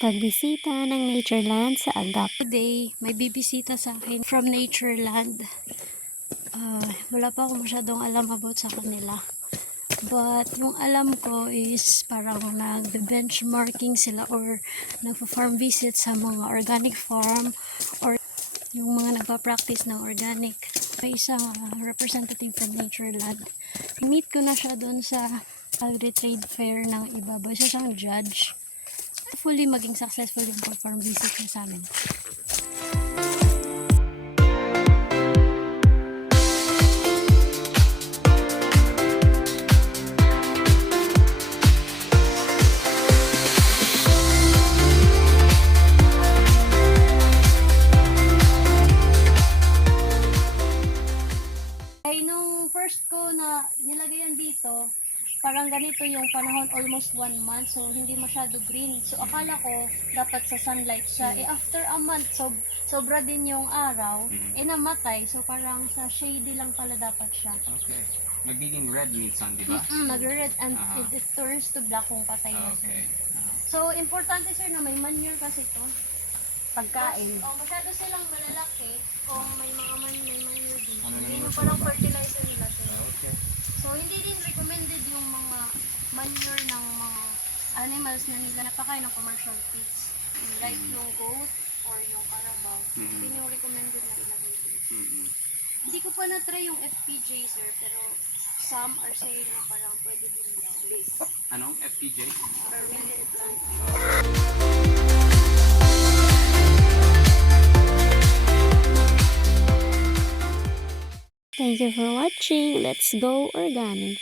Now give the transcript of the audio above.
Pagbisita ng Natureland sa Agap. Today, may bibisita sa akin from Natureland. Wala pa ako masyadong alam about sa kanila. But yung alam ko is parang nag-benchmarking sila or nagpa-farm visit sa mga organic farm or yung mga nagpa-practice ng organic. May isang representative from Natureland. Meet ko na siya doon sa Agri-Trade Fair ng Ibabaw. Siya siyang judge. Hopefully maging successful yung farm visit niya sa amin. Ay, nung first ko na nilagay yan dito, parang ganito yung panahon, almost 1 month, so hindi masyado green. So akala ko dapat sa sunlight siya. After a month, sobra din yung araw, namatay. So parang sa shady lang pala dapat siya. Okay. Nagiging red minsan, di ba? Nag-red and it turns to black kung patay na siya. Okay. So importante sir na may manure kasi to. Pagkain. Masyado silang malalaki kung may mga manure din. Ano Hindi naman nyo palang fertilizer nila sir. Okay. So, hindi din recommended yung mga manure ng mga animals na nila napakain ng commercial feeds. Like yung goat or yung carabao. Yun yung recommended na ilagay din. Hindi ko pa na-try yung FPJ, sir. Pero some are saying na parang pwede din daw. Anong FPJ? Fermented plant. Thank you for watching. Let's go organic.